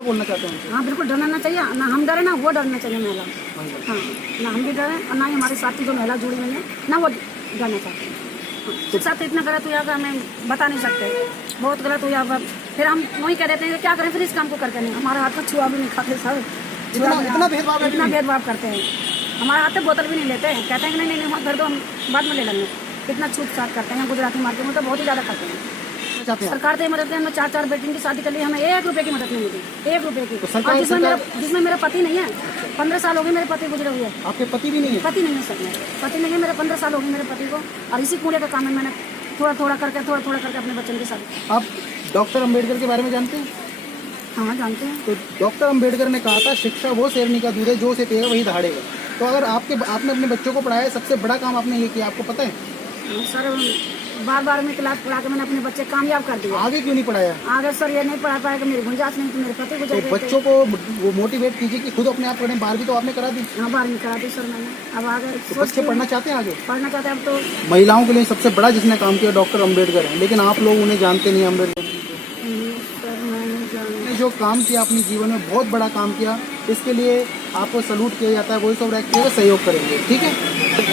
बोलना चाहते हैं? हाँ बिल्कुल डरना चाहिए ना, हम डरे ना वो डरना चाहिए महिला। हाँ ना हम भी डरे और ना ही हमारे साथी जो महिला जुड़ी हुई है ना वो डरना चाहते हैं। शिक्षा तो इतना गलत हुआ कि हमें बता नहीं सकते, बहुत गलत हुआ। फिर हम वही कह देते हैं कि क्या करें फिर इस काम को करके नहीं, हमारे हाथ का छुआ भी नहीं खाते सर, इतना भेदभाव करते हैं। हमारे हाथ से बोतल भी नहीं लेते हैं, कहते हैं कि नहीं नहीं घर दो हम बाद में ले लेंगे। इतना छूट छाट करते हैं गुजराती मार्केट में तो बहुत ही ज़्यादा करते हैं। सरकार से मदद हमें 4 बेटियों की शादी कर ली, हमें 1 रुपए की मदद नहीं मिली, 1 रुपए की। और जिसमें मेरा पति नहीं है, 15 साल हो गए मेरे पति गुजरे हुए। आपके पति भी नहीं है? पति नहीं है सर, पति नहीं है मेरे, 15 साल हो गए मेरे पति को। और इसी कूड़े का काम है, मैंने थोड़ा थोड़ा करके अपने बच्चों के साथ। आप डॉक्टर अम्बेडकर के बारे में जानते हैं? हाँ जानते हैं। तो डॉक्टर अम्बेडकर ने कहा था शिक्षा वो शेरनी का दूध है, जो उसे पिएगा वही दहाड़ेगा। तो अगर आपने अपने बच्चों को पढ़ाया, सबसे बड़ा काम आपने ये किया, आपको पता है? सर बार में क्लास पढ़ा के मैंने अपने बच्चे कामयाब कर दिए। आगे क्यों नहीं पढ़ाया? आगे सर ये नहीं पढ़ा पाएगा, मेरी गुंजाइश नहीं थी, मेरे पति गुजर गए। बच्चों को वो मोटिवेट कीजिए कि खुद अपने आप पढ़ें। 12वीं तो आपने करा दी? हाँ 12वीं करा दी सर मैंने। अब आगे तो बच्चे पढ़ना चाहते हैं, आगे पढ़ना चाहते हैं। अब तो महिलाओं के लिए सबसे बड़ा जिसने काम किया डॉक्टर अम्बेडकर है, लेकिन आप लोग उन्हें जानते नहीं। अम्बेडकर ने जो काम किया अपने जीवन में, बहुत बड़ा काम किया, इसके लिए आपको सैल्यूट किया जाता है। वॉइस ऑफ रैक्टी का सहयोग करेंगे, ठीक है?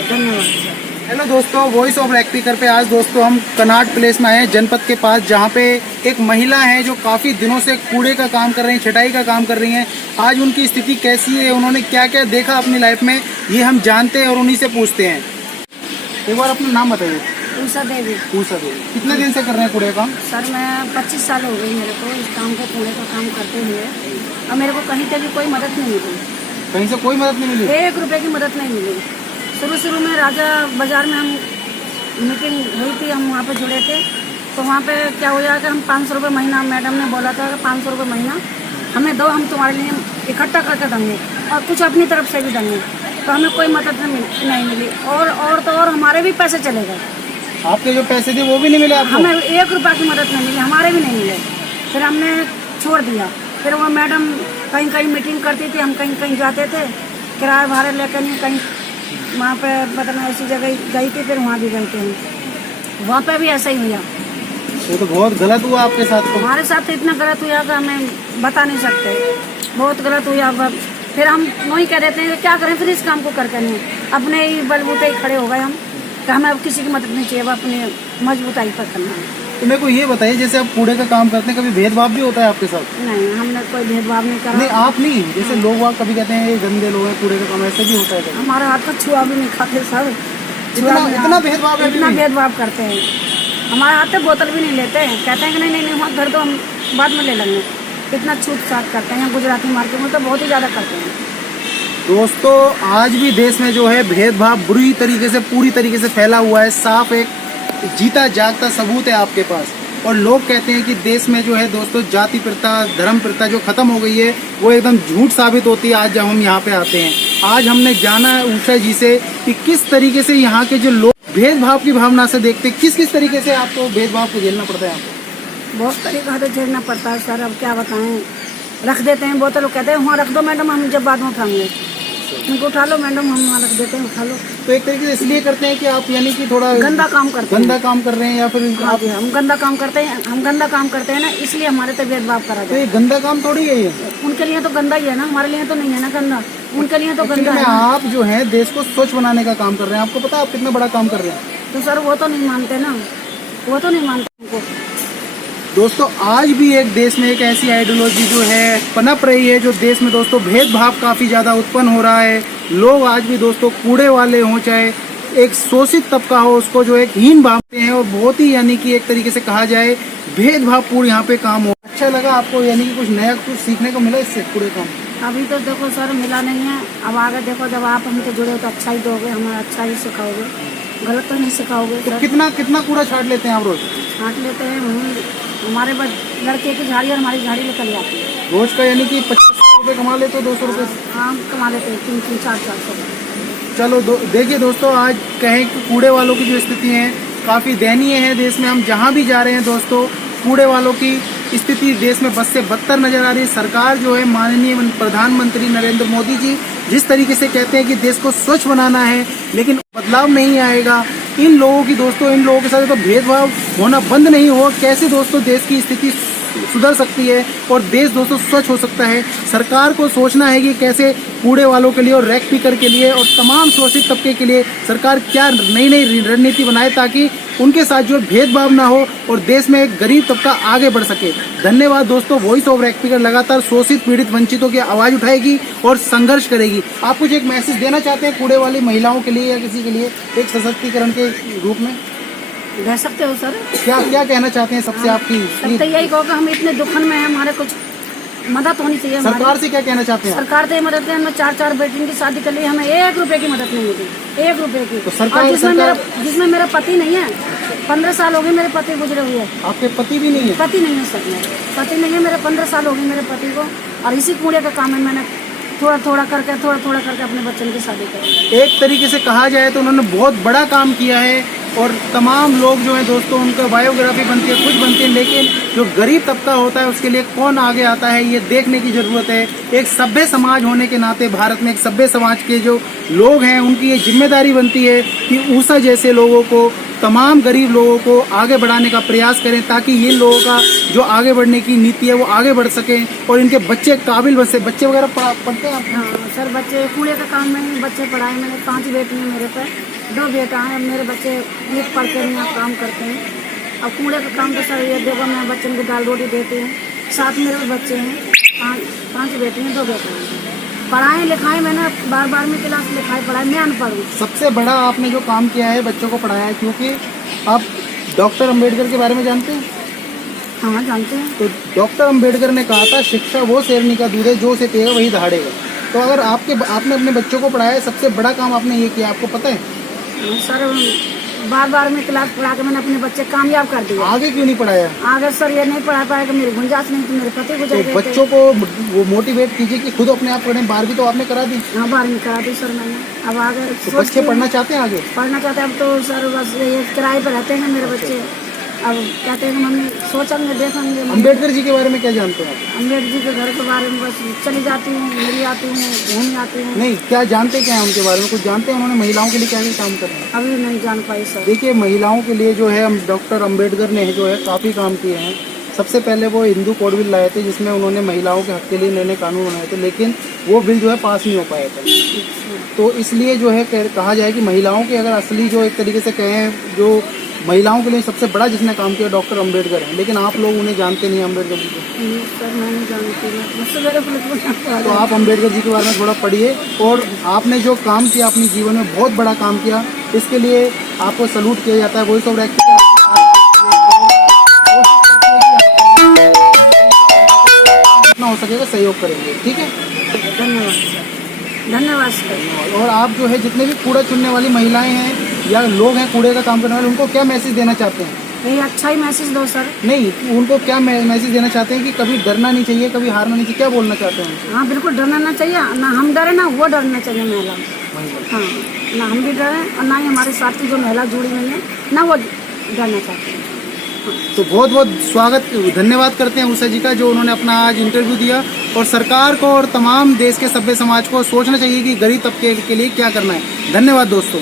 धन्यवाद। हेलो दोस्तों, वॉइस ऑफ रैक्टिकर पे आज दोस्तों हम कनाट प्लेस में आए हैं, जनपद के पास, जहाँ पे एक महिला है जो काफ़ी दिनों से कूड़े का काम कर रही हैं, छटाई का काम कर रही हैं। आज उनकी स्थिति कैसी है, उन्होंने क्या क्या देखा अपनी लाइफ में, ये हम जानते हैं और उन्हीं से पूछते हैं। एक बार अपना नाम बताइए। उषा देवी। उषा देवी, कितने दिन से कर रहे हैं कूड़े का काम? सर मैं 25 साल हो गई मेरे को इस काम को, कूड़े का काम करते हुए, और मेरे को कहीं से भी कोई मदद नहीं मिली। कहीं से कोई मदद नहीं मिली? 1 रुपए की मदद नहीं मिली। शुरू में राजा बाजार में हम मीटिंग हुई थी, हम वहाँ पे जुड़े थे। तो वहाँ पे क्या हो जाएगा, हम 500 रुपये महीना, मैडम ने बोला था कि 500 रुपये महीना हमें दो, हम तुम्हारे लिए इकट्ठा करके देंगे और कुछ अपनी तरफ से भी देंगे। तो हमें कोई मदद नहीं मिली, और तो और हमारे भी पैसे चले गए। आपके जो पैसे थे वो भी नहीं मिले आपको? हमें 1 रुपये की मदद नहीं मिली, हमारे भी नहीं मिले। फिर हमने छोड़ दिया। फिर वो मैडम कहीं मीटिंग करती थी, हम कहीं जाते थे, किराया भाड़े लेकर नहीं, कहीं वहाँ पे मतलब ऐसी जगह गई थी, फिर वहाँ भी गए थे। वहाँ पे भी ऐसा ही हुआ। ये तो बहुत गलत हुआ आपके साथ। तो हमारे साथ तो इतना गलत हुआ कि हमें बता नहीं सकते, बहुत गलत हुआ। फिर हम वही कह देते हैं कि क्या करें फिर इस काम को करके नहीं, अपने ही बलबूते ही खड़े हो गए हम कि हमें अब किसी की मदद नहीं चाहिए, अब अपने मजबूताई पर करना है। तो मेरे को ये बताइए, जैसे आप कूड़े का काम करते हैं, कभी भेदभाव भी होता है आपके साथ? नहीं, हमने कोई भेदभाव नहीं करा। नहीं, आप नहीं, जैसे लोग वहाँ कभी कहते हैं ये गंदे लोग हैं, कूड़े का काम, ऐसा भी होता है? हमारे हाथ का छुआ भी नहीं खाते सर, इतना भेदभाव है? इतना भेदभाव करते हैं। हमारे हाथ से बोतल भी नहीं लेते हैं, कहते हैं कि नहीं नहीं वहाँ घर दो हम बाद में ले लेंगे। इतना छूट छाट करते हैं गुजराती मार्केट में तो बहुत ही ज़्यादा करते हैं। दोस्तों आज भी देश में जो है भेदभाव बुरी तरीके से, पूरी तरीके से फैला हुआ है। साफ एक जीता जागता सबूत है आपके पास। और लोग कहते हैं कि देश में जो है दोस्तों जाति प्रथा, धर्म प्रथा जो खत्म हो गई है, वो एकदम झूठ साबित होती है आज जब हम यहाँ पे आते हैं। आज हमने जाना है उषा जी से कि किस तरीके से यहाँ के जो लोग भेदभाव की भावना से देखते, किस तरीके से आपको भेदभाव को झेलना पड़ता है आपको? बहुत तरीका से झेलना पड़ता है सर, अब क्या बताएं। रख देते हैं बोतल, कहते हैं वहाँ रख दो मैडम, हम जब बाद में उठाएंगे। उनको उठा लो मैडम, हम वहाँ रख देते हैं, उठा लो। तो एक तरीके से इसलिए करते हैं कि आप यानी कि थोड़ा गंदा काम करते हैं। गंदा काम कर रहे हैं या फिर आप हम गंदा काम करते हैं, हम गंदा काम करते हैं ना, इसलिए हमारे तो भेदभाव करा तो जाए। ये गंदा काम थोड़ी है ये? उनके लिए तो गंदा ही है ना, हमारे लिए तो नहीं है ना गंदा, उनके लिए तो गंदा है। आप जो है देश को स्वच्छ बनाने का काम कर रहे हैं, आपको पता है आप कितना बड़ा काम कर रहे हैं? तो सर वो तो नहीं मानते ना, वो तो नहीं मानते उनको। दोस्तों आज भी एक देश में एक ऐसी आइडियोलॉजी जो है पनप रही है, जो देश में दोस्तों भेदभाव काफ़ी ज़्यादा उत्पन्न हो रहा है। लोग आज भी दोस्तों कूड़े वाले हों, चाहे एक शोषित तबका हो, उसको जो एक हीन भावते हैं और बहुत ही यानी कि एक तरीके से कहा जाए भेदभाव पूर्ण यहाँ पे काम हो। अच्छा लगा आपको, यानी कि कुछ नया कुछ सीखने को मिला इससे कूड़े काम? अभी तो देखो सर मिला नहीं है, अब आगे देखो जब आप हमसे जुड़े हो तो अच्छा ही दोगे, हमें अच्छा ही सिखाओगे, गलत तो नहीं सिखाओगे। तो कितना कूड़ा छाट लेते हैं आप रोज? छाट लेते हैं हमारे बस लड़के की झाड़ी और हमारी झाड़ी निकल जाती है रोज का, यानी कि 25 रुपये कमा लेते हो, 200 रुपये? हाँ कमा लेते हैं, 300 400 चलो देखिए दोस्तों, आज कहें कि कूड़े वालों की जो स्थिति है काफ़ी दयनीय है देश में। हम जहाँ भी जा रहे हैं दोस्तों, कूड़े वालों की स्थिति देश में बद से बदतर नजर आ रही है। सरकार जो है माननीय प्रधानमंत्री नरेंद्र मोदी जी जिस तरीके से कहते हैं कि देश को स्वच्छ बनाना है, लेकिन बदलाव नहीं आएगा। इन लोगों की दोस्तों, इन लोगों के साथ तो भेदभाव होना बंद नहीं हुआ, कैसे दोस्तों देश की स्थिति सुधर सकती है और देश दोस्तों स्वच्छ हो सकता है। सरकार को सोचना है कि कैसे कूड़े वालों के लिए और रैक पिकर के लिए और तमाम शोषित तबके के लिए सरकार क्या नई नई रणनीति बनाए ताकि उनके साथ जो भेदभाव ना हो और देश में एक गरीब तबका आगे बढ़ सके। धन्यवाद दोस्तों। वॉइस ऑफ रैक पिकर लगातार शोषित पीड़ित वंचितों की आवाज़ उठाएगी और संघर्ष करेगी। आप कुछ एक मैसेज देना चाहते हैं कूड़े वाली महिलाओं के लिए या किसी के लिए एक सशक्तिकरण के रूप में? दे सकते हो सर। क्या क्या कहना चाहते हैं सबसे आपकी? सब तो यही कहो कि हम इतने दुखन में हैं, हमारे कुछ मदद होनी चाहिए। सरकार से क्या कहना चाहते हैं? सरकार से मदद है। हमने 4 बेटियों की शादी कर ली, हमें 1 रुपए की मदद नहीं मिली, 1 रुपए की। तो सरकार और जिसमें मेरा पति नहीं है, 15 साल हो गए मेरे पति गुजरे हुए। आपके पति भी नहीं है? पति नहीं है सर, मेरे पति नहीं है, मेरे 15 साल हो गए मेरे पति को। और इसी कूड़े का काम है, मैंने थोड़ा थोड़ा करके अपने बच्चों की शादी करी। एक तरीके से कहा जाए तो उन्होंने बहुत बड़ा काम किया है और तमाम लोग जो हैं दोस्तों उनका बायोग्राफी बनती है, कुछ बनती है, लेकिन जो गरीब तबका होता है उसके लिए कौन आगे आता है ये देखने की ज़रूरत है। एक सभ्य समाज होने के नाते भारत में एक सभ्य समाज के जो लोग हैं उनकी ये जिम्मेदारी बनती है कि ऊषा जैसे लोगों को, तमाम गरीब लोगों को आगे बढ़ाने का प्रयास करें ताकि ये लोगों का जो आगे बढ़ने की नीति है वो आगे बढ़ सकें और इनके बच्चे काबिल बन सके। बच्चे वगैरह पढ़ते हैं आप? हाँ सर, बच्चे कूड़े का काम में बच्चे पढ़ाए मैंने। 5 बेटी हैं मेरे पे, 2 बेटा हैं। मेरे बच्चे ये पढ़ते हैं, यहाँ काम करते हैं। अब कूड़े का काम तो सर ये देखो, मैं बच्चों को दाल रोटी देती हूँ। 7 मेरे बच्चे हैं, 5 बेटी हैं, 2 बेटा हैं। पढ़ाए लिखाए मैंने, 12वीं क्लास लिखाई पढ़ाई, मैं अनपढ़ हूँ। सबसे बड़ा आपने जो काम किया है बच्चों को पढ़ाया है, क्योंकि आप डॉक्टर अंबेडकर के बारे में जानते हैं? हाँ जानते हैं। तो डॉक्टर अंबेडकर ने कहा था शिक्षा वो शेरनी का दूध है जो उसे पिएगा वही दहाड़ेगा। तो अगर आपने अपने बच्चों को पढ़ाया है, सबसे बड़ा काम आपने ये किया, आपको पता है? सर 12वीं क्लास पढ़ा के मैंने अपने बच्चे कामयाब कर दिए। आगे क्यों नहीं पढ़ाया? आगे सर ये नहीं पढ़ा पाएगा, मेरी गुंजाइश नहीं थी, मेरे पति गुजर गए। बच्चों को वो मोटिवेट कीजिए कि खुद अपने आप पढ़ें। 12वीं तो आपने करा दी? हाँ 12वीं करा दी सर मैंने। अब आगे तो बच्चे पढ़ना चाहते हैं? आगे पढ़ना चाहते हैं। अब तो सर बस ये किराए पर रहते हैं मेरे बच्चे। अब कहते हैं मम्मी सोचेंगे देखेंगे। अंबेडकर जी के बारे में क्या जानते हैं आप? अंबेडकर जी के घर के बारे में बस चली जाती हूँ, मिली आती हूँ, घूम आती हूँ। नहीं, क्या जानते क्या है उनके बारे में? कुछ जानते हैं उन्होंने महिलाओं के लिए क्या काम कर रहे हैं? अभी नहीं जान पाई सर। देखिए, महिलाओं के लिए जो है हम डॉक्टर अंबेडकर ने जो है काफ़ी काम किए हैं। सबसे पहले वो हिंदू कोड बिल लाए थे जिसमें उन्होंने महिलाओं के हक के लिए नए नए कानून बनाए थे, लेकिन वो बिल जो है पास नहीं हो पाया था। तो इसलिए जो है कहा जाए कि महिलाओं के अगर असली जो एक तरीके से कहें जो महिलाओं के लिए सबसे बड़ा जिसने काम किया डॉक्टर अंबेडकर है, लेकिन आप लोग उन्हें जानते नहीं अंबेडकर जी को। सर मैं नहीं जानती। तो आप अंबेडकर जी के बारे में थोड़ा पढ़िए और आपने जो काम किया अपने जीवन में बहुत बड़ा काम किया, इसके लिए आपको सैल्यूट किया जाता है। वॉइस ऑफ रैक जितना हो सकेगा सहयोग करेंगे, ठीक है? धन्यवाद सर, धन्यवाद सर। और आप जो है जितने भी कूड़ा चुनने वाली महिलाएं हैं या लोग हैं कूड़े का काम करने वाले, उनको क्या मैसेज देना चाहते हैं? यही अच्छा ही मैसेज दो सर। नहीं, उनको क्या मैसेज देना चाहते हैं कि कभी डरना नहीं चाहिए, कभी हारना नहीं चाहिए, क्या बोलना चाहते हैं? हाँ बिल्कुल डरना ना चाहिए, ना हम डरे ना वो डरना चाहिए महिला। हाँ, ना हम भी डरे और ना ही हमारे साथ की जो महिला जुड़ी हुई है ना वो डरना चाहते हैं। तो बहुत बहुत स्वागत धन्यवाद करते हैं उषा जी का, जो उन्होंने अपना आज इंटरव्यू दिया। और सरकार को और तमाम देश के सभ्य समाज को सोचना चाहिए कि गरीब तबके के लिए क्या करना है। धन्यवाद दोस्तों।